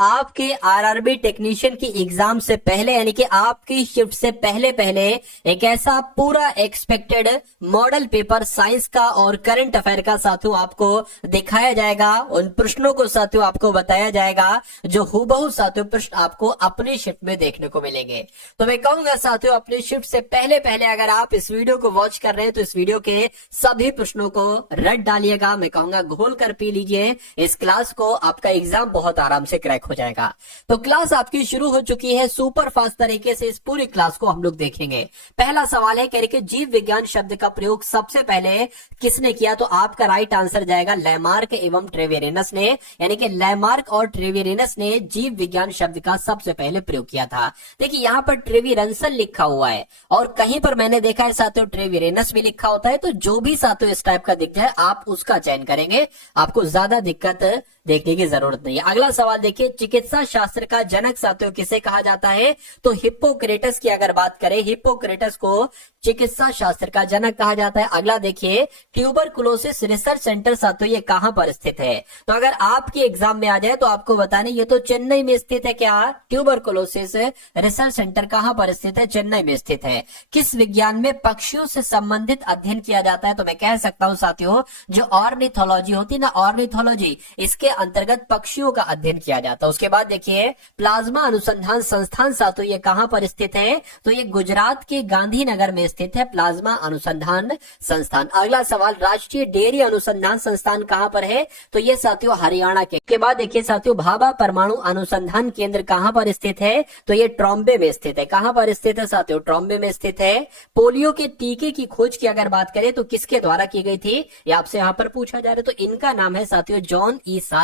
आपके RRB technician की exam से पहले यानी कि आपकी शिफ्ट से पहले पहले एक ऐसा पूरा एक्सपेक्टेड मॉडल पेपर साइंस का और करंट अफेयर का साथियों आपको दिखाया जाएगा। उन प्रश्नों को साथियों आपको बताया जाएगा जो हूबहू साथियों प्रश्न आपको अपनी शिफ्ट में देखने को मिलेंगे। तो मैं कहूंगा साथियों अपनी शिफ्ट से पहले पहले अगर आप इस वीडियो को वॉच कर रहे हैं तो इस वीडियो के सभी प्रश्नों को रट डालिएगा। मैं कहूंगा घोल कर पी लीजिए इस क्लास को, आपका एग्जाम बहुत आराम से क्रैक हो जाएगा। तो क्लास आपकी शुरू हो चुकी है, सुपर फास्ट तरीके से इस पूरी क्लास को हम लोग देखेंगे। पहला सवाल है कह रहे जीव विज्ञान शब्द का प्रयोग सबसे पहले किसने किया? तो आपका राइट आंसर जाएगा लैमार्क एवं ट्रेवेरिनस ने, यानी कि लैमार्क और ट्रेवेरिनस ने जीव विज्ञान शब्द का सबसे पहले प्रयोग किया था। देखिए यहाँ पर ट्रेवेरनसन लिखा हुआ है और कहीं पर मैंने देखा है साथियों ट्रेवेरिनस भी लिखा होता है। तो जो भी साथियों इस टाइप का दिखता है आप उसका चयन करेंगे, आपको ज्यादा दिक्कत देखने की जरूरत नहीं है। अगला सवाल देखिए चिकित्सा शास्त्र का जनक साथियों किसे कहा जाता है? तो हिप्पोक्रेटस की अगर बात करें, हिप्पोक्रेटस को चिकित्सा शास्त्र का जनक कहा जाता है। अगला देखिए ट्यूबरकुलोसिस रिसर्च सेंटर साथियों ये कहां पर स्थित है? तो अगर आपके एग्जाम में आ जाए तो आपको बताने ये तो चेन्नई में स्थित है। क्या ट्यूबरकुलोसिस रिसर्च सेंटर कहां पर स्थित है? चेन्नई में स्थित है। किस विज्ञान में पक्षियों से संबंधित अध्ययन किया जाता है? तो मैं कह सकता हूं साथियों जो ऑर्निथोलॉजी होती है ना, ऑर्निथोलॉजी, इसके अंतर्गत पक्षियों का अध्ययन किया जाता है। उसके बाद देखिए प्लाज्मा अनुसंधान संस्थान साथियों ये कहां पर स्थित है? तो ये गुजरात के गांधीनगर में स्थित है प्लाज्मा अनुसंधान संस्थान। अगला सवाल राष्ट्रीय डेयरी अनुसंधान संस्थान कहां पर है? तो ये साथियों हरियाणा के बाद देखिए साथियों भाभा परमाणु अनुसंधान केंद्र कहां पर स्थित है? तो ये ट्रॉम्बे में स्थित है। कहां पर स्थित है साथियों? ट्रॉम्बे में स्थित है। पोलियो के टीके की खोज की अगर बात करें तो किसके द्वारा की गई थी? ये आपसे यहां पर पूछा जा रहा है। तो इनका नाम है साथियों जॉन ई साल्क,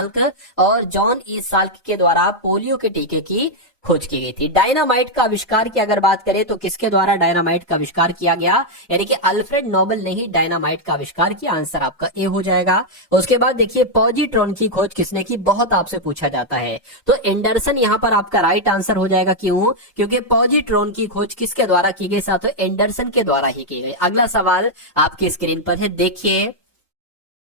और जॉन ई साल्क के द्वारा पोलियो के टीके की खोज की गई थी। डायनामाइट का आविष्कार की अगर बात करें तो किसके द्वारा डायनामाइट का आविष्कार किया गया? यानी कि अल्फ्रेड नोबेल ने ही डायनामाइट का आविष्कार किया। आंसर आपका ए हो जाएगा। उसके बाद देखिए पॉजिट्रॉन की खोज किसने की? बहुत आपसे पूछा जाता है। तो एंडरसन यहां पर आपका राइट आंसर हो जाएगा। क्यों? क्योंकि पॉजिट्रॉन की खोज किसके द्वारा की गई साथियों? एंडरसन के द्वारा ही की गई। अगला सवाल आपकी स्क्रीन पर है, देखिए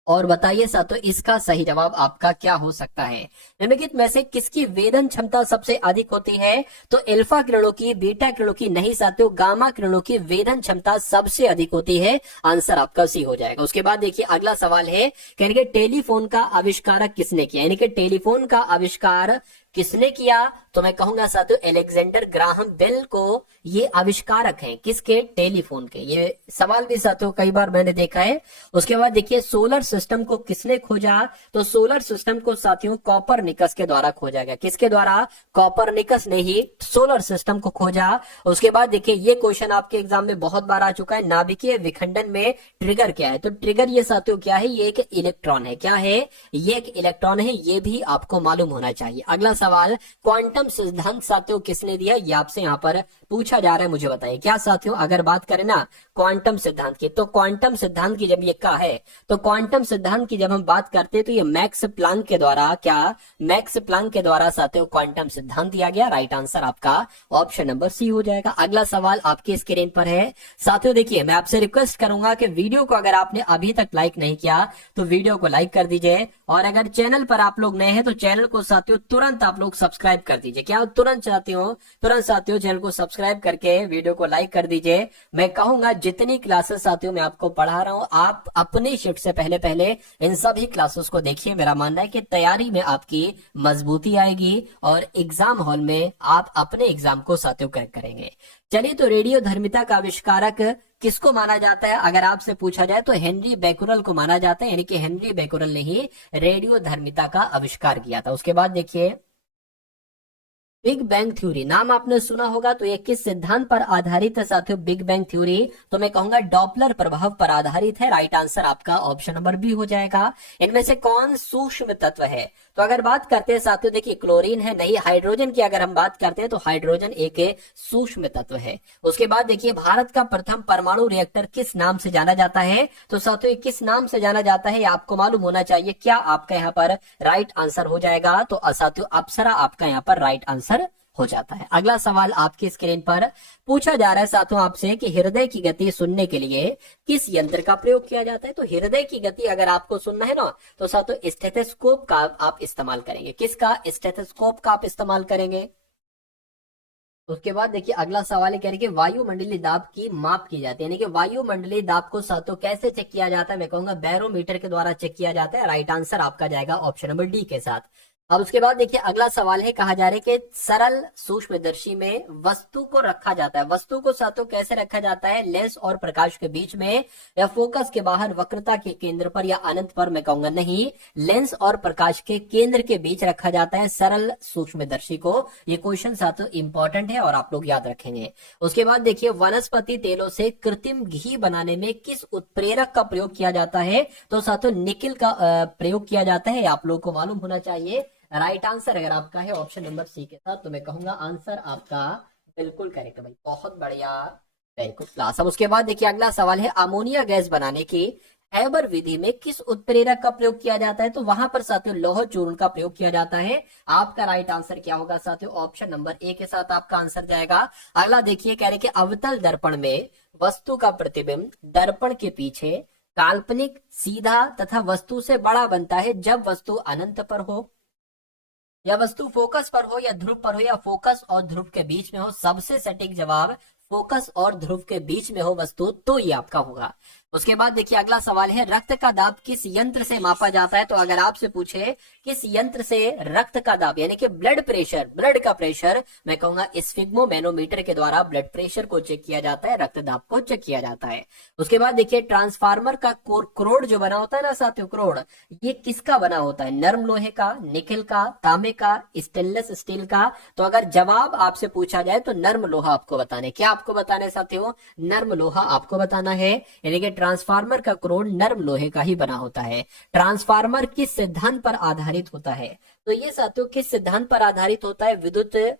और बताइए साथियों इसका सही जवाब आपका क्या हो सकता है? निम्नलिखित में से किसकी वेदन क्षमता सबसे अधिक होती है? तो अल्फा किरणों की, बीटा किरणों की नहीं साथियों, गामा किरणों की वेदन क्षमता सबसे अधिक होती है। आंसर आपका सी हो जाएगा। उसके बाद देखिए अगला सवाल है कहेंगे टेलीफोन का आविष्कारक किसने किया? यानी कि टेलीफोन का आविष्कार किसने किया? तो मैं कहूंगा साथियों अलेक्जेंडर ग्राहम बेल को ये आविष्कारक हैं। किसके? टेलीफोन के। ये सवाल भी साथियों कई बार मैंने देखा है। उसके बाद देखिए सोलर सिस्टम को किसने खोजा? तो सोलर सिस्टम को साथियों कॉपरनिकस के द्वारा खोजा गया। किसके द्वारा? कॉपरनिकस ने ही सोलर सिस्टम को खोजा। उसके बाद देखिए ये क्वेश्चन आपके एग्जाम में बहुत बार आ चुका है, नाभिकीय विखंडन में ट्रिगर क्या है? तो ट्रिगर ये साथियों क्या है? ये एक इलेक्ट्रॉन है। क्या है? ये एक इलेक्ट्रॉन है, ये भी आपको मालूम होना चाहिए। अगला सवाल क्वांटम सिद्धांत साथियों किसने दिया? ये आपसे यहाँ पर पूछा जा रहा है, मुझे बताइए। क्या साथियों अगर बात करें ना क्वांटम सिद्धांत की, तो क्वांटम सिद्धांत की जब ये क्या है, तो क्वांटम सिद्धांत की जब हम बात करते हैं तो ये मैक्स प्लांक के द्वारा, क्या मैक्स प्लांक के द्वारा साथियों क्वांटम सिद्धांत दिया गया। राइट आंसर आपका ऑप्शन नंबर सी हो जाएगा। अगला सवाल आपकी स्क्रीन पर है साथियों, देखिए मैं आपसे रिक्वेस्ट करूंगा कि वीडियो को अगर आपने अभी तक लाइक नहीं किया तो वीडियो को लाइक कर दीजिए, और अगर चैनल पर आप लोग नए हैं तो चैनल को साथियों तुरंत आप लोग सब्सक्राइब कर दीजिए। क्या तुरंत साथियों चैनल को सब्सक्राइब करके वीडियो को लाइक कर दीजिए। मैं कहूंगा जितनी क्लासेस साथियों मैं आपको पढ़ा रहा हूं आप अपने शिफ्ट से पहले पहले इन सभी क्लासेस को देखिए। मेरा मानना है कि तैयारी में आपकी मजबूती आएगी और एग्जाम हॉल में आप अपने एग्जाम को साथियों क्रैक करेंगे। चलिए तो रेडियो धर्मिता का आविष्कारक किसको माना जाता है? अगर आपसे पूछा जाए तो हेनरी बैकुरल को माना जाता है, यानी कि हेनरी बैकुरल ने ही रेडियो धर्मिता का आविष्कार किया था। उसके बाद देखिए बिग बैंग थ्योरी नाम आपने सुना होगा, तो ये किस सिद्धांत पर आधारित है साथियों? बिग बैंग थ्योरी तो मैं कहूंगा डॉपलर प्रभाव पर आधारित है। राइट आंसर आपका ऑप्शन नंबर बी हो जाएगा। इनमें से कौन सूक्ष्म तत्व है? तो अगर बात करते हैं साथियों देखिए क्लोरीन है नहीं, हाइड्रोजन की अगर हम बात करते हैं तो हाइड्रोजन एक सूक्ष्म तत्व है। उसके बाद देखिए भारत का प्रथम परमाणु रिएक्टर किस नाम से जाना जाता है? तो साथियों किस नाम से जाना जाता है आपको मालूम होना चाहिए। क्या आपका यहाँ पर राइट आंसर हो जाएगा? तो साथियों अप्सरा आपका यहाँ पर राइट आंसर हो जाता है। अगला सवाल आपकी स्क्रीन पर पूछा जा रहा है साथियों आपसे कि हृदय की गति सुनने के लिए किस यंत्र का प्रयोग किया जाता है। तो हृदय की गति अगर आपको सुनना है ना तो साथियों स्टेथोस्कोप का आप इस्तेमाल करेंगे। किसका? स्टेथोस्कोप का आप इस्तेमाल करेंगे। उसके बाद देखिए अगला सवाल है, कह रहे कि वायुमंडलीय दाब की माप की जाती है, यानी कि वायुमंडलीय दाब को साथियों कैसे चेक किया जाता है? मैं कहूंगा बैरोमीटर के द्वारा चेक किया जाता है। राइट आंसर आपका जाएगा ऑप्शन नंबर डी के साथ। अब उसके बाद देखिए अगला सवाल है, कहा जा रहा है कि सरल सूक्ष्मदर्शी में वस्तु को रखा जाता है। वस्तु को साथियों कैसे रखा जाता है? लेंस और प्रकाश के बीच में, या फोकस के बाहर, वक्रता के केंद्र पर, या अनंत पर? मैं कहूंगा नहीं, लेंस और प्रकाश के केंद्र के बीच रखा जाता है सरल सूक्ष्मदर्शी को। ये क्वेश्चन साथियों इंपॉर्टेंट है और आप लोग याद रखेंगे। उसके बाद देखिए वनस्पति तेलों से कृत्रिम घी बनाने में किस उत्प्रेरक का प्रयोग किया जाता है? तो साथियों निकिल का प्रयोग किया जाता है, आप लोग को मालूम होना चाहिए। राइट आंसर अगर आपका है ऑप्शन नंबर सी के साथ, तो मैं कहूंगा आंसर आपका बिल्कुल करेक्ट भाई, बहुत बढ़िया, वेरी गुड क्लास। अब उसके बाद देखिए अगला सवाल है, अमोनिया गैस बनाने की हैबर विधि में किस उत्प्रेरक का प्रयोग किया जाता है? तो वहां पर साथियों लौह चूर्ण का प्रयोग किया जाता है। आपका राइट आंसर क्या होगा साथियों? ऑप्शन नंबर ए के साथ आपका आंसर जाएगा। अगला देखिए कह रहे कि अवतल दर्पण में वस्तु का प्रतिबिंब दर्पण के पीछे काल्पनिक, सीधा तथा वस्तु से बड़ा बनता है जब वस्तु अनंत पर हो, या वस्तु फोकस पर हो, या ध्रुव पर हो, या फोकस और ध्रुव के बीच में हो। सबसे सटीक जवाब फोकस और ध्रुव के बीच में हो वस्तु, तो ये आपका होगा। उसके बाद देखिए अगला सवाल है, रक्त का दाब किस यंत्र से मापा जाता है? तो अगर आपसे पूछे किस यंत्र से रक्त का दाब यानी कि ब्लड प्रेशर, ब्लड का प्रेशर, मैं कहूंगा स्फिग्मोमेनोमीटर के द्वारा ब्लड प्रेशर को चेक किया जाता है, रक्त दाब को चेक किया जाता है। उसके बाद देखिए ट्रांसफार्मर का क्रोड जो बना होता है ना साथियों, क्रोड, ये किसका बना होता है? नर्म लोहे का, निकिल का, तांबे का, स्टेनलेस स्टील का? तो अगर जवाब आपसे पूछा जाए तो नर्म लोहा आपको बताना है। क्या आपको बताना है साथियों? नर्म लोहा आपको बताना है, यानी कि ट्रांसफार्मर का क्रोड नर्म लोहे का ही बना होता है। ट्रांसफार्मर किस सिद्धांत पर आधारित होता है? तो ये साथियों किस सिद्धांत पर आधारित होता है? विद्युत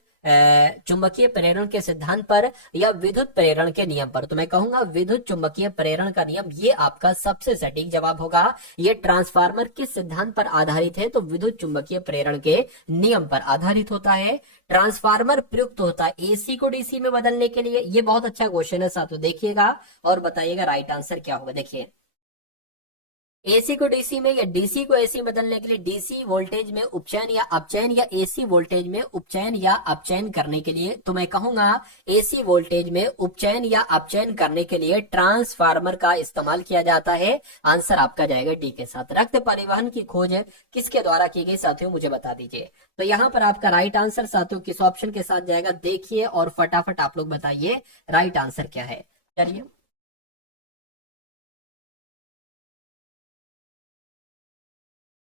चुंबकीय प्रेरण के सिद्धांत पर, या विद्युत प्रेरण के नियम पर? तो मैं कहूंगा विद्युत चुंबकीय प्रेरण का नियम, ये आपका सबसे सटीक जवाब होगा। ये ट्रांसफार्मर किस सिद्धांत पर आधारित है? तो विद्युत चुंबकीय प्रेरण के नियम पर आधारित होता है। ट्रांसफार्मर प्रयुक्त होता है एसी को डीसी में बदलने के लिए। ये बहुत अच्छा क्वेश्चन है साथियों, देखिएगा और बताइएगा राइट आंसर क्या होगा। देखिए एसी को डीसी में या डीसी को एसी बदलने के लिए डीसी वोल्टेज में उपचयन या अपचयन, या एसी वोल्टेज में उपचयन या अपचयन करने के लिए, तो मैं कहूंगा एसी वोल्टेज में उपचयन या अपचयन करने के लिए ट्रांसफार्मर का इस्तेमाल किया जाता है। आंसर आपका जाएगा डी के साथ। रक्त परिवहन की खोज किसके द्वारा की गई साथियों, मुझे बता दीजिए। तो यहाँ पर आपका राइट आंसर साथियों किस ऑप्शन के साथ जाएगा? देखिए और फटाफट आप लोग बताइए राइट आंसर क्या है। चलिए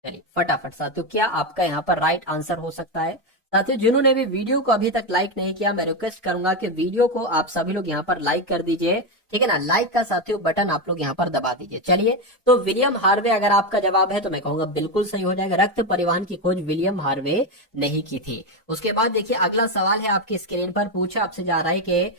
चलिए फटाफट साथियों, क्या आपका यहाँ पर राइट आंसर हो सकता है? साथियों जिन्होंने भी वीडियो को अभी तक लाइक नहीं किया, मैं रिक्वेस्ट करूंगा कि वीडियो को आप सभी लोग यहाँ पर लाइक कर दीजिए, ठीक है ना। लाइक का साथियों बटन आप लोग यहाँ पर दबा दीजिए। चलिए तो विलियम हार्वे अगर आपका जवाब है तो मैं कहूंगा बिल्कुल सही हो जाएगा। रक्त परिवहन की खोज विलियम हार्वे नहीं की थी। उसके बाद देखिए अगला सवाल है आपकी स्क्रीन पर, पूछा आपसे जा रहा है कि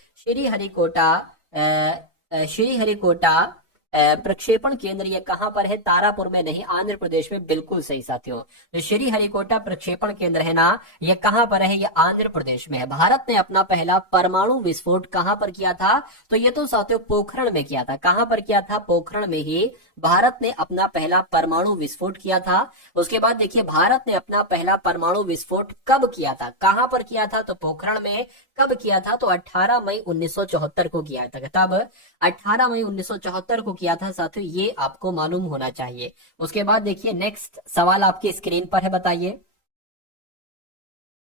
श्रीहरिकोटा प्रक्षेपण केंद्र ये कहां पर है? तारापुर में नहीं, आंध्र प्रदेश में। बिल्कुल सही साथियों, जो श्रीहरिकोटा प्रक्षेपण केंद्र है ना, ये कहां पर है? ये आंध्र प्रदेश में है। भारत ने अपना पहला परमाणु विस्फोट कहां पर किया था? तो ये तो साथियों पोखरण में किया था। कहां पर किया था? पोखरण में ही भारत ने अपना पहला परमाणु विस्फोट किया था। उसके बाद देखिए भारत ने अपना पहला परमाणु विस्फोट कब किया था? कहां पर किया था? तो पोखरण में। कब किया था? तो 18 मई 1974 को किया था। तब 18 मई 1974 को किया था साथियों, ये आपको मालूम होना चाहिए। उसके बाद देखिए नेक्स्ट सवाल आपकी स्क्रीन पर है, बताइए।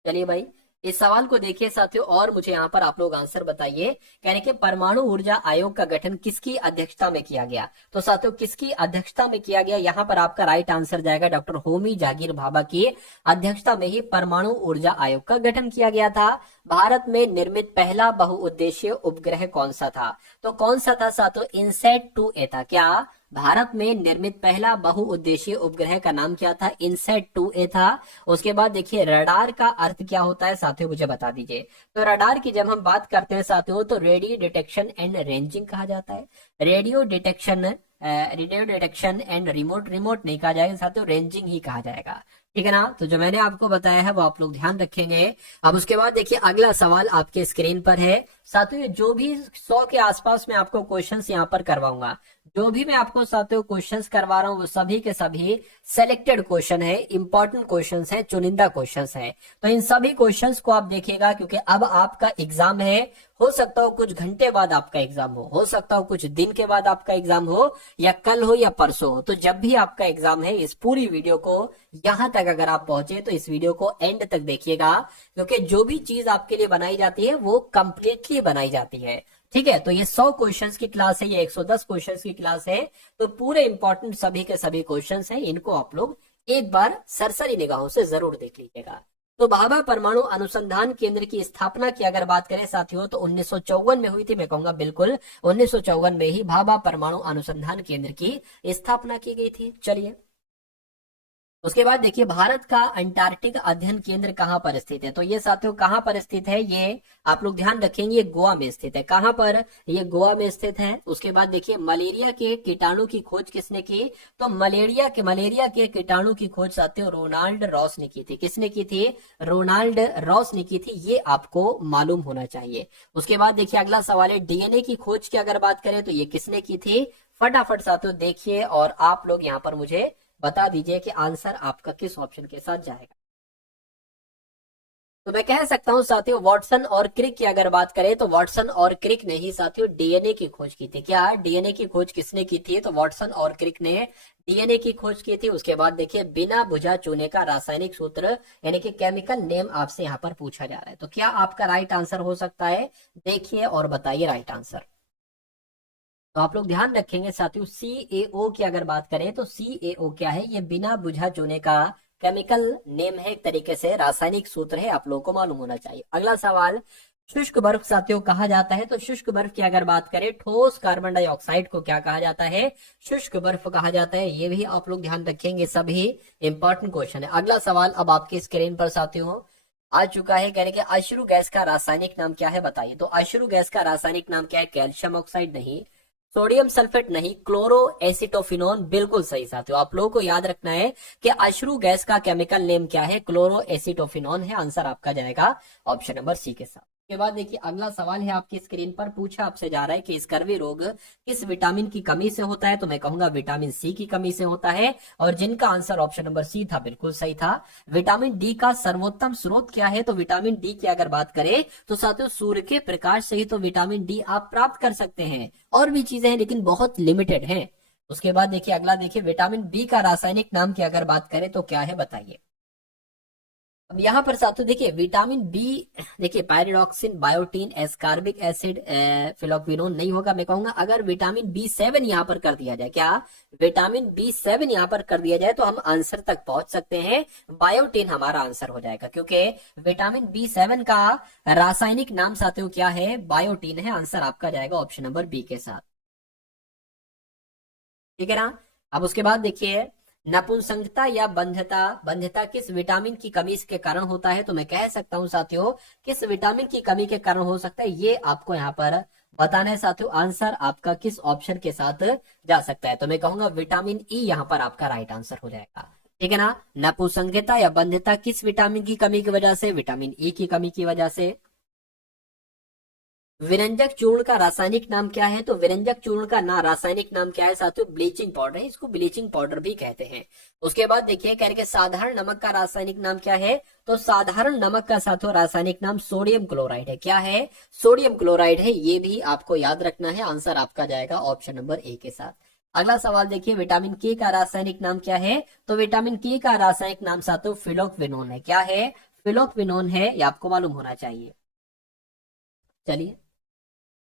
चलिए भाई इस सवाल को देखिए साथियों और मुझे यहाँ पर आप लोग आंसर बताइए। कह रहे कि परमाणु ऊर्जा आयोग का गठन किसकी अध्यक्षता में किया गया? तो साथियों किसकी अध्यक्षता में किया गया? यहाँ पर आपका राइट आंसर जाएगा डॉक्टर होमी जागीर भाभा की अध्यक्षता में ही परमाणु ऊर्जा आयोग का गठन किया गया था। भारत में निर्मित पहला बहुउद्देशीय उपग्रह कौन सा था? तो कौन सा था साथियों? इनसैट 2A था। क्या भारत में निर्मित पहला बहुउद्देशीय उपग्रह का नाम क्या था? इनसैट 2A था। उसके बाद देखिए रडार का अर्थ क्या होता है साथियों, मुझे बता दीजिए। तो रडार की जब हम बात करते हैं साथियों तो रेडियो डिटेक्शन एंड रेंजिंग कहा जाता है। रेडियो डिटेक्शन एंड रिमोट नहीं कहा जाएगा साथियों, रेंजिंग ही कहा जाएगा। ठीक है ना। तो जो मैंने आपको बताया है वो आप लोग ध्यान रखेंगे। अब उसके बाद देखिए अगला सवाल आपके स्क्रीन पर है। साथियों जो भी 100 के आसपास मैं आपको क्वेश्चंस यहाँ पर करवाऊंगा, जो भी मैं आपको साथियों क्वेश्चंस करवा रहा हूँ वो सभी के सभी सेलेक्टेड क्वेश्चन है, इंपॉर्टेंट क्वेश्चंस है, चुनिंदा क्वेश्चंस है। तो इन सभी क्वेश्चंस को आप देखिएगा, क्योंकि अब आपका एग्जाम है। हो सकता हो कुछ घंटे बाद आपका एग्जाम हो सकता हो कुछ दिन के बाद आपका एग्जाम हो, या कल हो या परसों हो। तो जब भी आपका एग्जाम है, इस पूरी वीडियो को यहां तक अगर आप पहुंचे तो इस वीडियो को एंड तक देखिएगा, क्योंकि जो भी चीज आपके लिए बनाई जाती है वो कंप्लीटली बनाई जाती है। ठीक है, तो ये 100 क्वेश्चंस की क्लास है, ये 110 क्वेश्चंस की क्लास है। तो पूरे इंपॉर्टेंट सभी के सभी क्वेश्चंस हैं, इनको आप लोग एक बार सरसरी निगाहों से जरूर देख लीजिएगा। तो भाभा परमाणु अनुसंधान केंद्र की स्थापना की अगर बात करें साथियों, तो 1954 में हुई थी। मैं कहूंगा बिल्कुल 1954 में ही भाभा परमाणु अनुसंधान केंद्र की स्थापना की गई थी। चलिए उसके बाद देखिए भारत का अंटार्कटिक अध्ययन केंद्र कहां पर स्थित है। तो ये साथियों कहां पर स्थित है, ये आप लोग ध्यान रखेंगे, ये गोवा में स्थित है। कहां पर, ये गोवा में स्थित है। उसके बाद देखिए मलेरिया के कीटाणु की खोज किसने की, तो मलेरिया के कीटाणु की खोज साथियों रोनाल्ड रॉस ने की थी। किसने की थी, रोनाल्ड रॉस ने की थी, ये आपको मालूम होना चाहिए। उसके बाद देखिए अगला सवाल है डीएनए की खोज की अगर बात करें तो ये किसने की थी। फटाफट साथियों देखिए और आप लोग यहाँ पर मुझे बता दीजिए कि आंसर आपका किस ऑप्शन के साथ जाएगा। तो मैं कह सकता हूं साथियों वाटसन और क्रिक की अगर बात करें तो वाटसन और क्रिक ने ही साथियों डीएनए की खोज की थी। क्या डीएनए की खोज किसने की थी, तो वाटसन और क्रिक ने डीएनए की खोज की थी। उसके बाद देखिए बिना बुझा चूने का रासायनिक सूत्र यानी कि केमिकल नेम आपसे यहाँ पर पूछा जा रहा है। तो क्या आपका राइट आंसर हो सकता है, देखिए और बताइए राइट आंसर। तो आप लोग ध्यान रखेंगे साथियों CaO की अगर बात करें तो CaO क्या है, ये बिना बुझा चूने का केमिकल नेम है, एक तरीके से रासायनिक सूत्र है, आप लोगों को मालूम होना चाहिए। अगला सवाल शुष्क बर्फ साथियों कहा जाता है। तो शुष्क बर्फ की अगर बात करें ठोस कार्बन डाइऑक्साइड को क्या कहा जाता है, शुष्क बर्फ कहा जाता है। ये भी आप लोग ध्यान रखेंगे, सभी इंपॉर्टेंट क्वेश्चन है। अगला सवाल अब आपकी स्क्रीन पर साथियों आ चुका है, कह रहे कि अश्रु गैस का रासायनिक नाम क्या है, बताइए। तो अश्रु गैस का रासायनिक नाम क्या है, कैल्शियम ऑक्साइड नहीं, सोडियम सल्फेट नहीं, क्लोरो एसिटोफिनोन बिल्कुल सही साथियों। आप लोगों को याद रखना है कि अश्रु गैस का केमिकल नेम क्या है, क्लोरो एसिटोफिनोन है। आंसर आपका जाएगा ऑप्शन नंबर सी के साथ। के बाद देखिए अगला सवाल है आपकी स्क्रीन पर, पूछा आपसे जा रहा है कि स्कर्वी रोग किस विटामिन की कमी से होता है। तो मैं कहूंगा विटामिन सी की कमी से होता है, और जिनका आंसर ऑप्शन नंबर सी था बिल्कुल सही था। विटामिन डी का सर्वोत्तम स्रोत क्या है, तो विटामिन डी की अगर बात करें तो साथियों सूर्य के प्रकाश से ही तो विटामिन डी आप प्राप्त कर सकते हैं। और भी चीजें हैं लेकिन बहुत लिमिटेड हैं। उसके बाद देखिए अगला देखिए विटामिन बी का रासायनिक नाम की अगर बात करें तो क्या है, बताइए। अब यहाँ पर साथियों देखिए विटामिन बी, देखिए pyridoxine, biotin, ascorbic acid, phylloquinone नहीं होगा। मैं कहूंगा अगर विटामिन B7 यहाँ पर कर दिया जाए, क्या विटामिन B7 यहाँ पर कर दिया जाए तो हम आंसर तक पहुंच सकते हैं। बायोटीन हमारा आंसर हो जाएगा, क्योंकि विटामिन B7 का रासायनिक नाम साथियों क्या है, बायोटीन है। आंसर आपका जाएगा ऑप्शन नंबर बी के साथ। ठीक है ना। अब उसके बाद देखिए नपुंसकता या बंध्यता किस विटामिन की कमी के कारण होता है। तो मैं कह सकता हूं साथियों किस विटामिन की कमी के कारण हो सकता है, ये आपको यहाँ पर बताना है साथियों। आंसर आपका किस ऑप्शन के साथ जा सकता है, तो मैं कहूंगा विटामिन ई यहाँ पर आपका राइट आंसर हो जाएगा। ठीक है ना। नपुंसकता या बंध्यता किस विटामिन की कमी की वजह से, विटामिन ई की कमी की वजह से। विरंजक चूर्ण का रासायनिक नाम क्या है, तो विरंजक चूर्ण का ना रासायनिक नाम क्या है साथियों, ब्लीचिंग पाउडर है, इसको ब्लीचिंग पाउडर भी कहते हैं। उसके बाद देखिए कह रहे कि साधारण नमक का रासायनिक नाम क्या है, तो साधारण नमक का साथियों रासायनिक नाम सोडियम क्लोराइड है। क्या है, सोडियम क्लोराइड है, ये भी आपको याद रखना है। आंसर आपका जाएगा ऑप्शन नंबर ए के साथ। अगला सवाल देखिए विटामिन के का रासायनिक नाम क्या है, तो विटामिन के का रासायनिक नाम साथियों फिलोक्विनोन है। क्या है, फिलोक्विनोन है, ये आपको मालूम होना चाहिए। चलिए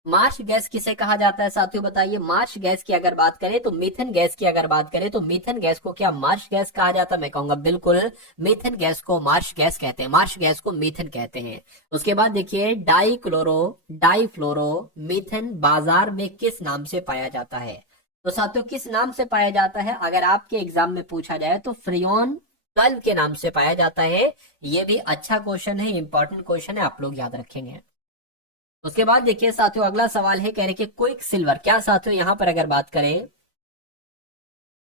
मार्श गैस किसे कहा जाता है साथियों, बताइए। मार्श गैस की अगर बात करें तो मीथेन गैस की अगर बात करें तो मीथेन गैस को क्या मार्श गैस कहा जाता है, मैं कहूंगा बिल्कुल मीथेन गैस को मार्श गैस कहते हैं, मार्श गैस को मीथेन कहते हैं। उसके बाद देखिए डाईफ्लोरो मीथेन बाजार में किस नाम से पाया जाता है, तो साथियों किस नाम से पाया जाता है, अगर आपके एग्जाम में पूछा जाए तो फ्रियोन 12 के नाम से पाया जाता है। ये भी अच्छा क्वेश्चन है, इंपॉर्टेंट क्वेश्चन है, आप लोग याद रखेंगे। उसके बाद देखिए साथियों अगला सवाल है, कह रहे कि क्विक सिल्वर, क्या साथियों यहां पर अगर बात करें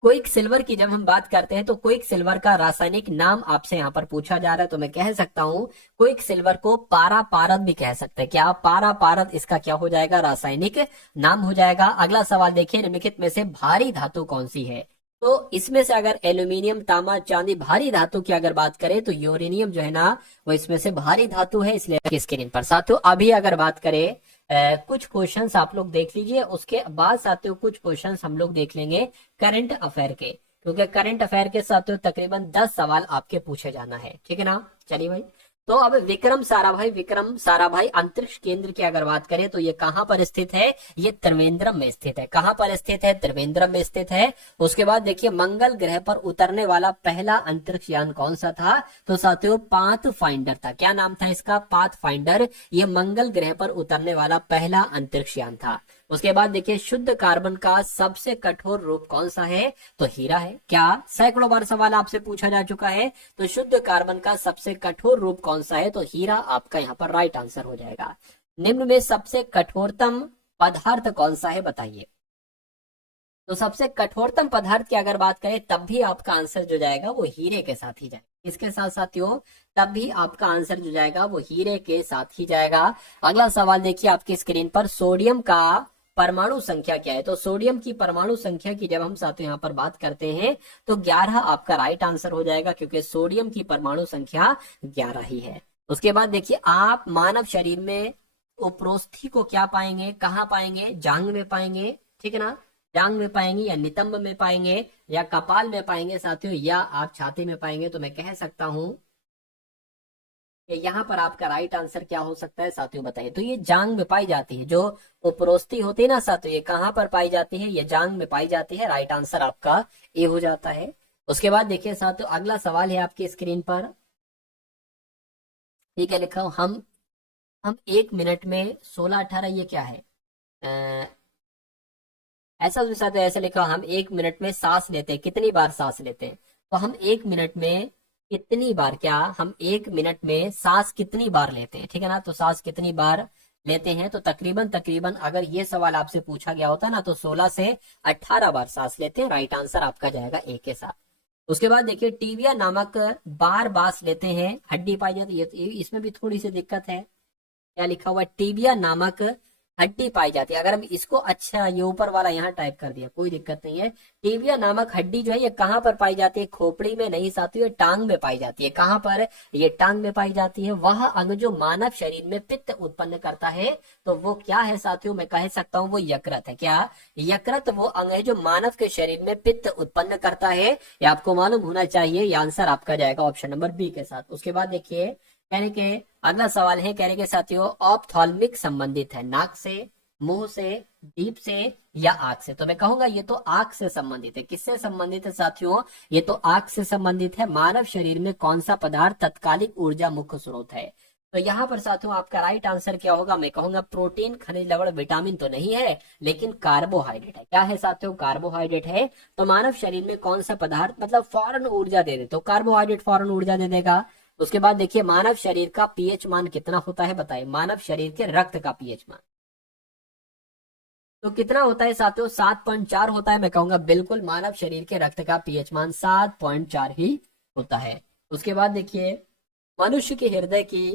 क्विक सिल्वर की जब हम बात करते हैं तो क्विक सिल्वर का रासायनिक नाम आपसे यहाँ पर पूछा जा रहा है, तो मैं कह सकता हूँ क्विक सिल्वर को पारा पारद भी कह सकते हैं। क्या पारा पारद इसका क्या हो जाएगा, रासायनिक नाम हो जाएगा। अगला सवाल देखिए, निम्नलिखित में से भारी धातु कौन सी है। तो इसमें से अगर एल्यूमिनियम, तांबा, चांदी भारी धातु की अगर बात करें तो यूरेनियम जो है ना वो इसमें से भारी धातु है, इसलिए स्क्रीन पर साथियों अभी अगर बात करें कुछ क्वेश्चंस आप लोग देख लीजिए, उसके बाद साथियों कुछ क्वेश्चंस हम लोग देख लेंगे करंट अफेयर के, क्योंकि करंट अफेयर के साथियों तकरीबन 10 सवाल आपके पूछे जाना है, ठीक है ना। चलिए भाई, तो अब विक्रम साराभाई अंतरिक्ष केंद्र की अगर बात करें तो ये कहां पर स्थित है, ये त्रिवेंद्रम में स्थित है। कहां पर स्थित है, त्रिवेंद्रम में स्थित है। उसके बाद देखिए मंगल ग्रह पर उतरने वाला पहला अंतरिक्ष यान कौन सा था, तो साथियों पाथ फाइंडर था। क्या नाम था इसका, पाथ फाइंडर। ये मंगल ग्रह पर उतरने वाला पहला अंतरिक्ष यान था। उसके बाद देखिए शुद्ध कार्बन का सबसे कठोर रूप कौन सा है, तो हीरा है। क्या सैकड़ों बार सवाल आपसे पूछा जा चुका है, तो शुद्ध कार्बन का सबसे कठोर रूप कौन सा है, तो हीरा आपका यहाँ पर राइट आंसर हो जाएगा। निम्न में सबसे कठोरतम पदार्थ कौन सा है, बताइए। तो सबसे कठोरतम पदार्थ की अगर बात करें तब भी आपका आंसर जो जाएगा वो हीरे के साथ ही जाएगा। इसके साथ साथियों तब भी आपका आंसर जो जाएगा वो हीरे के साथ ही जाएगा। अगला सवाल देखिए आपकी स्क्रीन पर, सोडियम का परमाणु संख्या क्या है। तो सोडियम की परमाणु संख्या की जब हम साथ यहाँ पर बात करते हैं तो 11 आपका राइट आंसर हो जाएगा, क्योंकि सोडियम की परमाणु संख्या 11 ही है। उसके बाद देखिए आप मानव शरीर में उपरोस्थी को क्या पाएंगे, कहाँ पाएंगे, जांग में पाएंगे, ठीक है ना। जांग में पाएंगे या नितंब में पाएंगे या कपाल में पाएंगे साथियों, या आप छाती में पाएंगे। तो मैं कह सकता हूं यहाँ पर आपका राइट आंसर क्या हो सकता है साथियों, बताइए। तो ये जांग में पाई जाती है, जो उपरोस्थी होती है ना साथियों, ये कहाँ पर पाई जाती है, ये जांग में पाई जाती है। राइट आंसर आपका ए हो जाता है। उसके बाद देखिए साथियों अगला सवाल है आपकी स्क्रीन पर, ठीक है, लिखा हूं हम 1 मिनट में 16-18, ये क्या है, ऐसा साथियों ऐसे लिखा, हम 1 मिनट में सांस लेते हैं, कितनी बार सांस लेते हैं। तो हम 1 मिनट में कितनी बार, क्या हम 1 मिनट में सांस कितनी बार लेते हैं, ठीक है ना। तो सांस कितनी बार लेते हैं, तो तकरीबन अगर ये सवाल आपसे पूछा गया होता ना तो 16 से 18 बार सांस लेते हैं। राइट आंसर आपका जाएगा ए के साथ। उसके बाद देखिए टीबिया नामक बार बास लेते हैं, हड्डी पाई जाती है, इसमें भी थोड़ी सी दिक्कत है। क्या लिखा हुआ है, टीबिया नामक हड्डी पाई जाती है। अगर हम इसको अच्छा ये ऊपर वाला यहाँ टाइप कर दिया, कोई दिक्कत नहीं है। टीबिया नामक हड्डी जो है ये कहाँ पर पाई जाती है, खोपड़ी में नहीं साथियों, ये टांग में पाई जाती है। कहाँ पर, ये टांग में पाई जाती है। वह अंग जो मानव शरीर में पित्त उत्पन्न करता है, तो वो क्या है साथियों, मैं कह सकता हूँ वो यकृत है। क्या यकृत वो अंग है जो मानव के शरीर में पित्त उत्पन्न करता है, ये आपको मालूम होना चाहिए। ये आंसर आपका जाएगा ऑप्शन नंबर बी के साथ। उसके बाद देखिए कहने के अगला सवाल है, कहने के साथियों ऑप्थॉल्मिक संबंधित है नाक से, मुंह से, जीभ से या आंख से। तो मैं कहूंगा ये तो आंख से संबंधित है। किससे संबंधित है साथियों, ये तो आंख से संबंधित है। मानव शरीर में कौन सा पदार्थ तत्कालिक ऊर्जा मुख्य स्रोत है। तो यहाँ पर साथियों आपका राइट आंसर क्या होगा, मैं कहूंगा प्रोटीन, खनिज लवण, विटामिन तो नहीं है, लेकिन कार्बोहाइड्रेट है। क्या है साथियों, कार्बोहाइड्रेट है। तो मानव शरीर में कौन सा पदार्थ मतलब फौरन ऊर्जा दे दे, तो कार्बोहाइड्रेट फौरन ऊर्जा दे देगा। उसके बाद देखिए मानव शरीर का पीएच मान कितना होता है, बताइए। मानव शरीर के रक्त का पीएच मान तो कितना होता है साथियों, 7.4 होता है। मैं कहूंगा बिल्कुल मानव शरीर के रक्त का पीएच मान 7.4 ही होता है। उसके बाद देखिए मनुष्य के हृदय की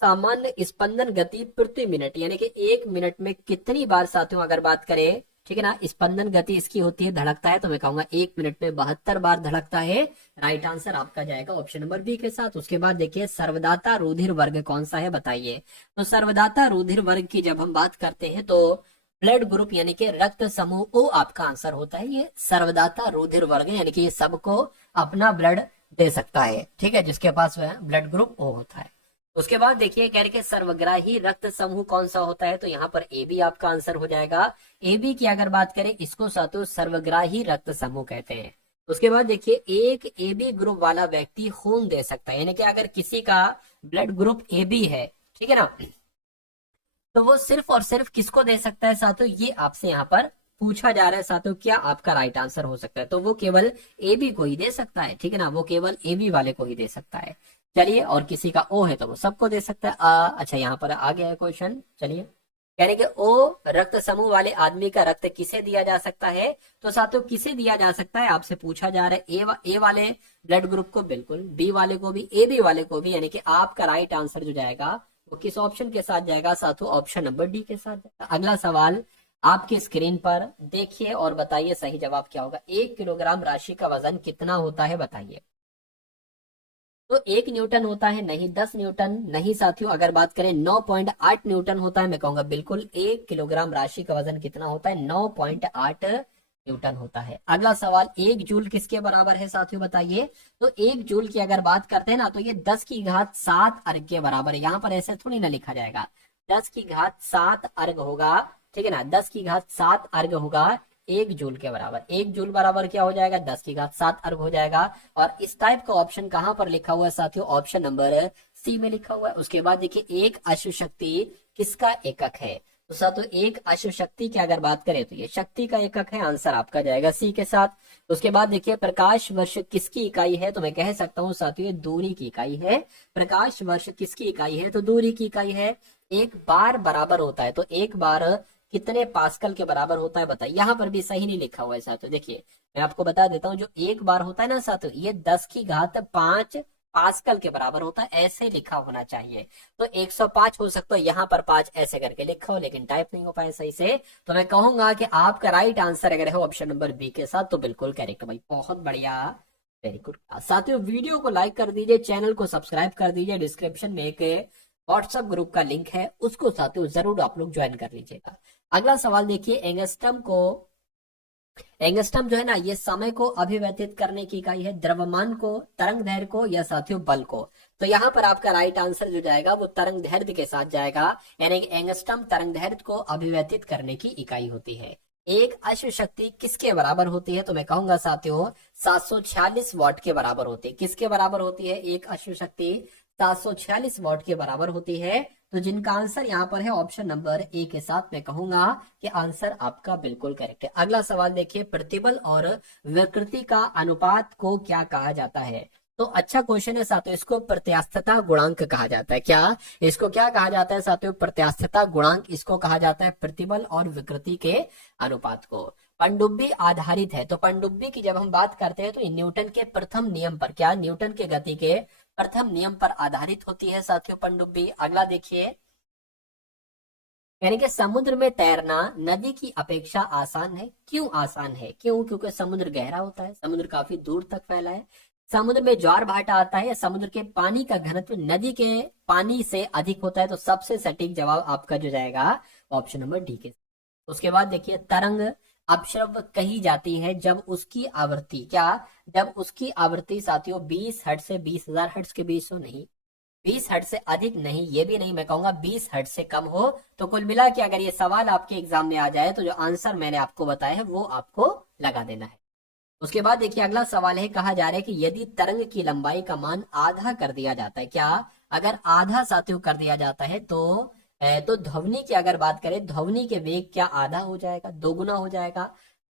सामान्य स्पंदन गति प्रति मिनट, यानी कि 1 मिनट में कितनी बार साथियों अगर बात करें, ठीक है ना, स्पंदन गति इसकी होती है, धड़कता है, तो मैं कहूंगा 1 मिनट में 72 बार धड़कता है। राइट आंसर आपका जाएगा ऑप्शन नंबर बी के साथ। उसके बाद देखिए सर्वदाता रुधिर वर्ग कौन सा है, बताइए। तो सर्वदाता रुधिर वर्ग की जब हम बात करते हैं तो ब्लड ग्रुप यानी कि रक्त समूह ओ आपका आंसर होता है। ये सर्वदाता रुधिर वर्ग यानी कि ये सबको अपना ब्लड दे सकता है, ठीक है, जिसके पास वह ब्लड ग्रुप ओ होता है। उसके बाद देखिए कह रहे कि सर्वग्राही रक्त समूह कौन सा होता है, तो यहाँ पर ए बी आपका आंसर हो जाएगा। ए बी की अगर बात करें इसको साथियों सर्वग्राही रक्त समूह कहते हैं। उसके बाद देखिए एक ए बी ग्रुप वाला व्यक्ति खून दे सकता है, यानी कि अगर किसी का ब्लड ग्रुप ए बी है, ठीक है ना, तो वो सिर्फ और सिर्फ किसको दे सकता है साथियों, ये आपसे यहाँ पर पूछा जा रहा है साथियों। क्या आपका राइट आंसर हो सकता है, तो वो केवल ए बी को ही दे सकता है, ठीक है ना, वो केवल ए बी वाले को ही दे सकता है। चलिए और किसी का ओ है तो वो सबको दे सकता है। अच्छा यहाँ पर आ गया है क्वेश्चन, चलिए यानी कि ओ रक्त समूह वाले आदमी का रक्त किसे दिया जा सकता है? तो साथियों किसे दिया जा सकता है आपसे पूछा जा रहा है। ए वाले ब्लड ग्रुप को बिल्कुल, बी वाले को भी, ए बी वाले को भी, यानी कि आपका राइट आंसर जो जाएगा वो किस ऑप्शन के साथ जाएगा साथियों? ऑप्शन नंबर डी के साथ जाएगा। अगला सवाल आपकी स्क्रीन पर देखिए और बताइए सही जवाब क्या होगा। 1 किलोग्राम राशि का वजन कितना होता है बताइए। तो 1 न्यूटन होता है? नहीं। 10 न्यूटन? नहीं साथियों। अगर बात करें 9.8 न्यूटन होता है? मैं कहूंगा बिल्कुल। 1 किलोग्राम राशि का वजन कितना होता है? 9.8 न्यूटन होता है। अगला सवाल, 1 जूल किसके बराबर है साथियों बताइए। तो 1 जूल की अगर बात करते हैं ना तो ये 10⁻7 अर्घ के बराबर है। यहाँ पर ऐसे थोड़ी ना लिखा जाएगा, 10⁻7 अर्घ होगा, ठीक है ना। 10⁻7 अर्घ होगा 1 जूल के बराबर। 1 जूल बराबर क्या हो जाएगा? 10⁻7 अर्घ हो जाएगा। और इस टाइप का ऑप्शन कहां पर लिखा हुआ है साथियों? ऑप्शन नंबर सी में लिखा हुआ है। उसके बाद देखिए, एक अश्व शक्ति किसका एकक है? तो साथियों एक अश्व शक्ति की अगर बात करें तो ये शक्ति का एकक है। आंसर आपका जाएगा सी के साथ। उसके बाद देखिए, प्रकाश वर्ष किसकी इकाई है? तो मैं कह सकता हूँ साथियों दूरी की इकाई है। प्रकाश वर्ष किसकी इकाई है? तो दूरी की इकाई है। एक बार बराबर होता है, तो एक बार कितने पास्कल के बराबर होता है बताइए। यहाँ पर भी सही नहीं लिखा हुआ है साथियों। देखिए मैं आपको बता देता हूँ, जो एक बार होता है ना साथियों, ये 10⁻5 पास्कल के बराबर होता है, ऐसे लिखा होना चाहिए। तो 105 हो सकता है, यहाँ पर 5 ऐसे करके लिखा हो लेकिन टाइप नहीं हो पाए सही से। तो मैं कहूंगा कि आपका राइट आंसर अगर है ऑप्शन नंबर बी के साथ तो बिल्कुल करेक्ट भाई, बहुत बढ़िया, वेरी गुड। साथियों वीडियो को लाइक कर दीजिए, चैनल को सब्सक्राइब कर दीजिए। डिस्क्रिप्शन में एक व्हाट्सएप ग्रुप का लिंक है, उसको साथियों जरूर आप लोग ज्वाइन कर लीजिएगा। अगला सवाल देखिए, एंगस्ट्रम जो है ना, ये समय को अभिव्यक्तित करने की इकाई है। द्रव्यमान को, तरंग दैर्घ्य को, या साथियों बल को? तो यहाँ पर आपका राइट आंसर जो जाएगा वो तरंग दैर्घ्य के साथ जाएगा। यानी एंगस्ट्रम तरंग दैर्घ्य को अभिव्यक्तित करने की इकाई होती है। एक अश्व शक्ति किसके बराबर होती है? तो मैं कहूंगा साथियों 746 वॉट के बराबर होती है। किसके बराबर होती है एक अश्व शक्ति? 746 वॉट के बराबर होती है। तो जिनका आंसर यहाँ पर है ऑप्शन नंबर ए के साथ, मैं कहूंगा कि आंसर आपका बिल्कुल करेक्ट है। अगला सवाल देखिए, प्रतिबल और विकृति का अनुपात को क्या कहा जाता है? तो अच्छा क्वेश्चन है साथियों। इसको प्रत्यास्थता गुणांक कहा जाता है। क्या इसको क्या कहा जाता है साथियों? प्रत्यास्थता गुणांक इसको कहा जाता है, प्रतिबल और विकृति के अनुपात को। पनडुब्बी आधारित है, तो पनडुब्बी की जब हम बात करते हैं तो न्यूटन के प्रथम नियम पर, क्या न्यूटन के गति के प्रथम नियम पर आधारित होती है साथियों पनडुब्बी। अगला देखिए, यानी कि समुद्र में तैरना नदी की अपेक्षा आसान है। क्यों आसान है? क्यों? क्योंकि समुद्र गहरा होता है, समुद्र काफी दूर तक फैला है। समुद्र में ज्वार भाटा आता है, या समुद्र के पानी का घनत्व नदी के पानी से अधिक होता है? तो सबसे सटीक जवाब आपका जो जाएगा ऑप्शन नंबर डी के। उसके बाद देखिए, तरंग अपश्रव्य कही जाती है जब उसकी आवृत्ति, क्या जब उसकी आवृत्ति साथियों 20 हर्ट्ज से 20,000 हर्ट्ज के बीच हो? नहीं। 20 हर्ट्ज से अधिक नहीं, ये भी नहीं, मैं कहूंगा 20 हर्ट्ज से कम हो। तो कुल मिला के अगर ये सवाल आपके एग्जाम में आ जाए तो जो आंसर मैंने आपको बताया है वो आपको लगा देना है। उसके बाद देखिए, अगला सवाल है, कहा जा रहा है कि यदि तरंग की लंबाई का मान आधा कर दिया जाता है, क्या अगर आधा साथियों कर दिया जाता है तो ध्वनि की अगर बात करें, ध्वनि के वेग क्या आधा हो जाएगा, दोगुना हो जाएगा,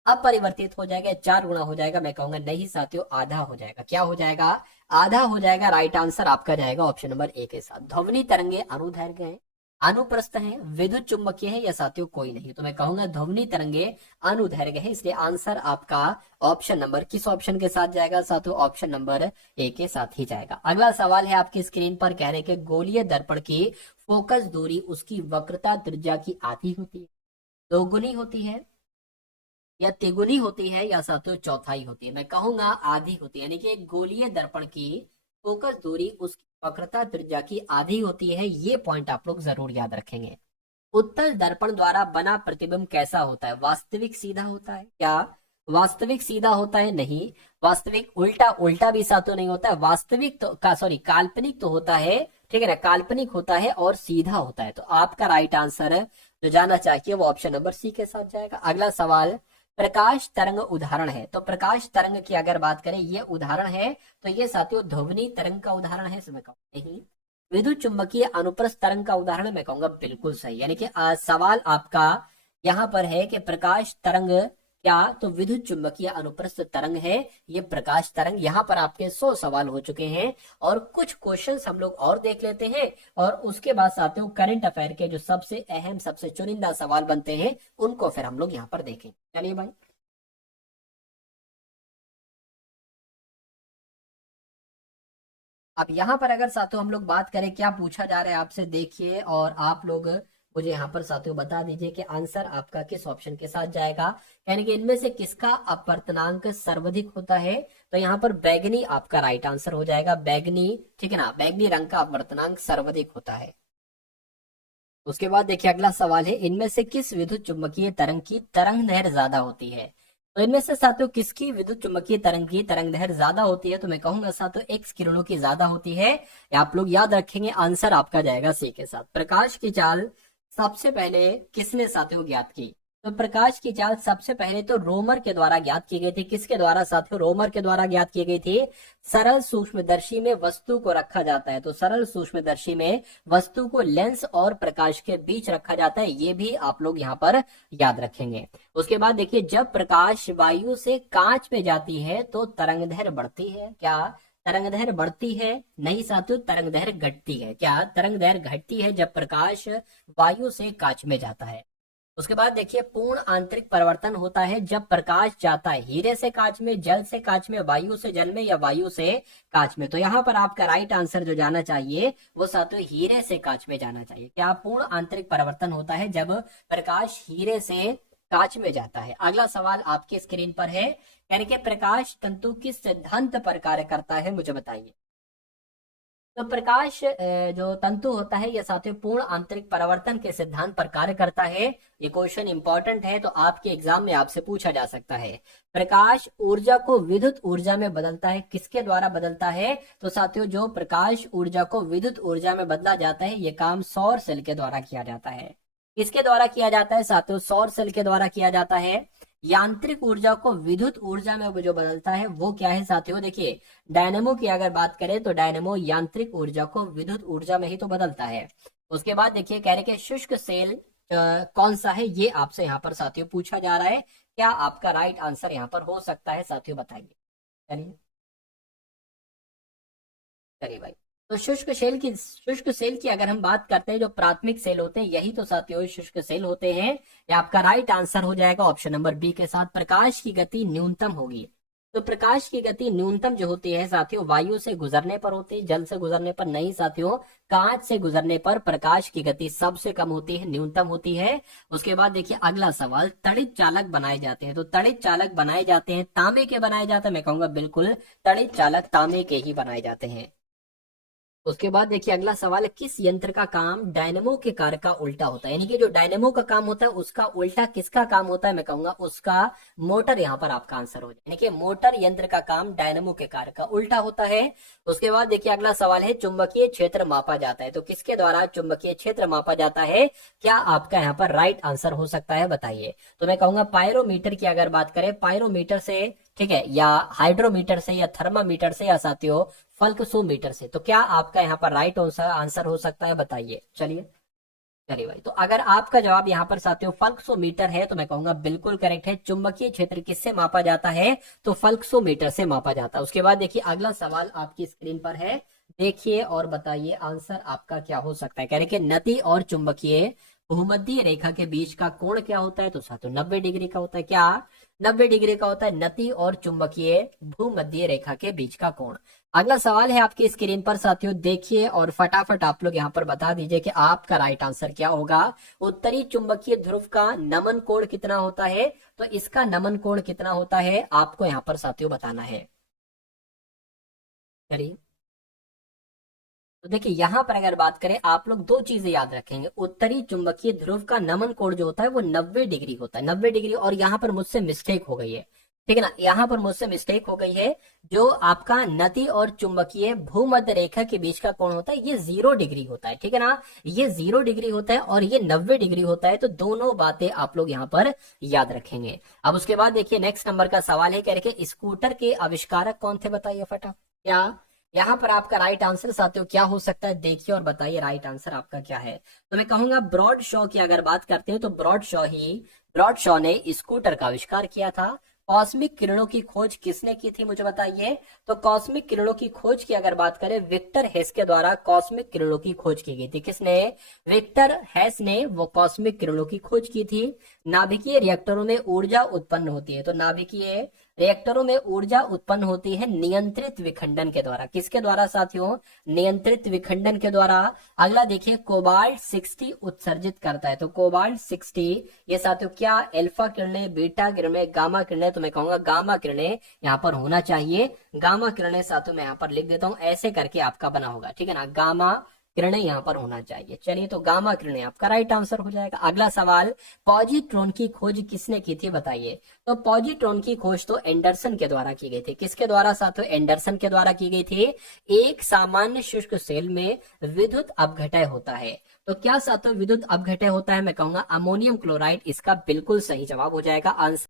अपरिवर्तित हो जाएगा, 4 गुना हो जाएगा? मैं कहूंगा नहीं साथियों, आधा हो जाएगा। क्या हो जाएगा? आधा हो जाएगा। राइट आंसर आपका जाएगा ऑप्शन नंबर ए के साथ। ध्वनि तरंगे अनुदैर्घ्य है, अनुप्रस्थ है, विद्युत चुंबकीय है, या साथियों कोई नहीं? तो मैं कहूंगा ध्वनि तरंगे अनुदैर्घ्य है, इसलिए आंसर आपका ऑप्शन नंबर किस ऑप्शन के साथ जाएगा साथियों? ऑप्शन नंबर ए के साथ ही जाएगा। अगला सवाल है आपकी स्क्रीन पर, कह रहे कि गोलीय दर्पण की फोकस दूरी उसकी वक्रता त्रिज्या की आधी होती है, दोगुनी होती है, या तिगुनी होती है, या साथियों चौथाई होती है? मैं कहूंगा आधी होती है। यानी कि गोलीय दर्पण की फोकस दूरी उसकी वक्रता त्रिज्या की आधी होती है। ये पॉइंट आप लोग जरूर याद रखेंगे। उत्तल दर्पण द्वारा बना प्रतिबिंब कैसा होता है? वास्तविक सीधा होता है? क्या वास्तविक सीधा होता है? नहीं। वास्तविक उल्टा, उल्टा भी साथियों नहीं होता है। वास्तविक तो काल्पनिक तो होता है, ठीक है ना, काल्पनिक होता है और सीधा होता है। तो आपका राइट आंसर जो जाना चाहिए वो ऑप्शन नंबर सी के साथ जाएगा। अगला सवाल, प्रकाश तरंग उदाहरण है, तो प्रकाश तरंग की अगर बात करें ये उदाहरण है, तो ये साथियों ध्वनि तरंग का उदाहरण है? मैं कहूँ नहीं। विद्युत चुंबकीय अनुप्रस्थ तरंग का उदाहरण? मैं कहूंगा बिल्कुल सही। यानी कि सवाल आपका यहाँ पर है कि प्रकाश तरंग क्या? तो विद्युत चुंबकीय अनुप्रस्थ तरंग है ये प्रकाश तरंग। यहाँ पर आपके 100 सवाल हो चुके हैं और कुछ क्वेश्चंस हम लोग और देख लेते हैं और उसके बाद साथियों करंट अफेयर के जो सबसे अहम सबसे चुनिंदा सवाल बनते हैं उनको फिर हम लोग यहाँ पर देखें। चलिए भाई, अब यहाँ पर अगर साथियों हम लोग बात करें क्या पूछा जा रहा है आपसे, देखिए और आप लोग मुझे यहाँ पर साथियों बता दीजिए कि आंसर आपका किस ऑप्शन के साथ जाएगा, यानी कि इनमें से किसका अपवर्तनांक सर्वाधिक होता है। तो यहाँ पर बैगनी आपका राइट आंसर हो जाएगा, बैगनी, ठीक है ना, बैगनी रंग का अपवर्तनांक सर्वाधिक होता है। उसके बाद देखिए अगला सवाल है, इनमें से किस विद्युत चुंबकीय तरंग की तरंग दैर्घ्य ज्यादा होती है। तो इनमें से साथियों किसकी विद्युत चुंबकीय तरंग की तरंग दैर्घ्य ज्यादा होती है, तो मैं कहूंगा साथियों एक्स किरणों की ज्यादा होती है। आप लोग याद रखेंगे आंसर आपका जाएगा सी के साथ। प्रकाश की चाल सबसे पहले किसने साथियों ज्ञात की। तो प्रकाश की चाल सबसे पहले तो रोमर के द्वारा ज्ञात की गई थी। किसके द्वारा साथियों? रोमर के द्वारा ज्ञात की गई थी। सरल सूक्ष्मदर्शी में वस्तु को रखा जाता है, तो सरल सूक्ष्मदर्शी में वस्तु को लेंस और प्रकाश के बीच रखा जाता है, ये भी आप लोग यहाँ पर याद रखेंगे। उसके बाद देखिए जब प्रकाश वायु से कांच में जाती है तो तरंग दैर्घ्य बढ़ती है। क्या तरंग दैर्घ्य बढ़ती है? नहीं साथियों, तरंग दैर्घ्य घटती है। क्या तरंग दैर्घ्य घटती है जब प्रकाश वायु से कांच में जाता है। उसके बाद देखिए पूर्ण आंतरिक परिवर्तन होता है जब प्रकाश जाता है हीरे से कांच में, जल से कांच में, वायु से जल में या वायु से कांच में। तो यहाँ पर आपका राइट आंसर जो जाना चाहिए वो साथियों हीरे से कांच में जाना चाहिए। क्या पूर्ण आंतरिक परिवर्तन होता है जब प्रकाश हीरे से कांच में जाता है। अगला सवाल आपके स्क्रीन पर है, यानी कि प्रकाश तंतु किस सिद्धांत पर कार्य करता है, मुझे बताइए। तो प्रकाश जो तंतु होता है यह साथियों पूर्ण आंतरिक परावर्तन के सिद्धांत पर कार्य करता है। ये क्वेश्चन इंपॉर्टेंट है तो आपके एग्जाम में आपसे पूछा जा सकता है। प्रकाश ऊर्जा को विद्युत ऊर्जा में बदलता है, किसके द्वारा बदलता है? तो साथियों जो प्रकाश ऊर्जा को विद्युत ऊर्जा में बदला जाता है ये काम सौर सेल के द्वारा किया जाता है। किसके द्वारा किया जाता है साथियों? सौर सेल के द्वारा किया जाता है। यांत्रिक ऊर्जा को विद्युत ऊर्जा में वो जो बदलता है वो क्या है साथियों? देखिए डायनेमो की अगर बात करें तो डायनेमो यांत्रिक ऊर्जा को विद्युत ऊर्जा में ही तो बदलता है। उसके बाद देखिए कह रहे कि शुष्क सेल कौन सा है, ये आपसे यहाँ पर साथियों पूछा जा रहा है। क्या आपका राइट आंसर यहाँ पर हो सकता है साथियों, बताइए। चलिए चलिए भाई, तो शुष्क सेल की अगर हम बात करते हैं जो प्राथमिक सेल होते हैं यही तो साथियों शुष्क सेल होते हैं। ये आपका राइट आंसर हो जाएगा ऑप्शन नंबर बी के साथ। प्रकाश की गति न्यूनतम होगी। तो प्रकाश की गति न्यूनतम जो होती है साथियों वायु से गुजरने पर होती है, जल से गुजरने पर नहीं साथियों, कांच से गुजरने पर प्रकाश की गति सबसे कम होती है, न्यूनतम होती है। उसके बाद देखिए अगला सवाल, तड़ित चालक बनाए जाते हैं। तो तड़ित चालक बनाए जाते हैं, तांबे के बनाए जाते हैं। मैं कहूंगा बिल्कुल तड़ित चालक तांबे के ही बनाए जाते हैं। उसके बाद देखिए अगला सवाल है, किस यंत्र का काम डायनेमो के कार्य का उल्टा होता है। यानी कि जो डायनेमो का काम होता है उसका उल्टा किसका काम होता है? मैं कहूंगा उसका मोटर यहाँ पर आपका आंसर हो जाए, यानी कि मोटर यंत्र का काम डायनेमो के कार्य का उल्टा होता है। उसके बाद देखिए अगला सवाल है, चुंबकीय क्षेत्र मापा जाता है। तो किसके द्वारा चुंबकीय क्षेत्र मापा जाता है? क्या आपका यहाँ पर राइट आंसर हो सकता है, बताइए। तो मैं कहूंगा पायरोमीटर की अगर बात करें, पायरोमीटर से, ठीक है, या हाइड्रोमीटर से या थर्मामीटर से या साथियों फल्क्सोमीटर से। तो क्या आपका यहाँ पर राइट आंसर हो सकता है, बताइए। चलिए चलिए भाई, तो अगर आपका जवाब यहाँ पर साथियों फल्क्सोमीटर है तो मैं कहूंगा बिल्कुल करेक्ट है। चुंबकीय क्षेत्र किससे मापा जाता है? तो फल्क्सोमीटर से मापा जाता है। उसके बाद देखिए अगला सवाल आपकी स्क्रीन पर है, देखिए और बताइए आंसर आपका क्या हो सकता है। कह रहे कि नती और चुंबकीय भूमध्य रेखा के बीच का कोण क्या होता है? तो साथियों 90 डिग्री का होता है। क्या 90 डिग्री का होता है नती और चुंबकीय भूमध्य रेखा के बीच का कोण। अगला सवाल है आपकी स्क्रीन पर साथियों, देखिए और फटाफट आप लोग यहाँ पर बता दीजिए कि आपका राइट आंसर क्या होगा। उत्तरी चुंबकीय ध्रुव का नमन कोण कितना होता है? तो इसका नमन कोण कितना होता है आपको यहाँ पर साथियों बताना है। चलिए तो देखिए यहाँ पर अगर बात करें आप लोग दो चीजें याद रखेंगे। उत्तरी चुंबकीय ध्रुव का नमन कोण जो होता है वो 90 डिग्री होता है, 90 डिग्री। और यहाँ पर मुझसे मिस्टेक हो गई है, ठीक है ना, यहाँ पर मुझसे मिस्टेक हो गई है। जो आपका नती और चुंबकीय भूमध्य रेखा के बीच का कोण होता है ये 0 डिग्री होता है, ठीक है ना, ये 0 डिग्री होता है और ये 90 डिग्री होता है। तो दोनों बातें आप लोग यहाँ पर याद रखेंगे। अब उसके बाद देखिए नेक्स्ट नंबर का सवाल है, कह रहे स्कूटर के आविष्कारक कौन थे, बताइए फटा। क्या यहाँ पर आपका राइट आंसर साथियों क्या हो सकता है, देखिए और बताइए राइट आंसर आपका क्या है। तो मैं कहूंगा ब्रॉड शॉ की अगर बात करते हैं तो ब्रॉड शॉ ने स्कूटर का आविष्कार किया था। कॉस्मिक किरणों की खोज किसने की थी मुझे बताइए। तो कॉस्मिक किरणों की खोज की अगर बात करें विक्टर हेस के द्वारा कॉस्मिक किरणों की खोज की गई थी। किसने? विक्टर हेस ने वो कॉस्मिक किरणों की खोज की थी। नाभिकीय रिएक्टरों में ऊर्जा उत्पन्न होती है, तो नाभिकीय रिएक्टरों में ऊर्जा उत्पन्न होती है नियंत्रित विखंडन के द्वारा। किसके द्वारा साथियों? नियंत्रित विखंडन के द्वारा। अगला देखिए कोबाल्ट 60 उत्सर्जित करता है, तो कोबाल्ट 60 ये साथियों क्या? अल्फा किरणें, बीटा किरणें, गामा किरणें। तो मैं कहूंगा गामा किरणें यहाँ पर होना चाहिए। गामा किरणें साथियों मैं यहाँ पर लिख देता हूं, ऐसे करके आपका बना होगा, ठीक है ना, गामा किरणें यहाँ पर होना चाहिए। चलिए तो गामा किरणें आपका राइट आंसर हो जाएगा। अगला सवाल, पॉजिट्रॉन की खोज किसने की थी बताइए। तो पॉजिट्रॉन की खोज तो एंडरसन के द्वारा की गई थी। किसके द्वारा साथियों? एंडरसन के द्वारा की गई थी। एक सामान्य शुष्क सेल में विद्युत अपघटय होता है, तो क्या साथियों विद्युत अपघटय होता है? मैं कहूंगा अमोनियम क्लोराइड इसका बिल्कुल सही जवाब हो जाएगा। आंसर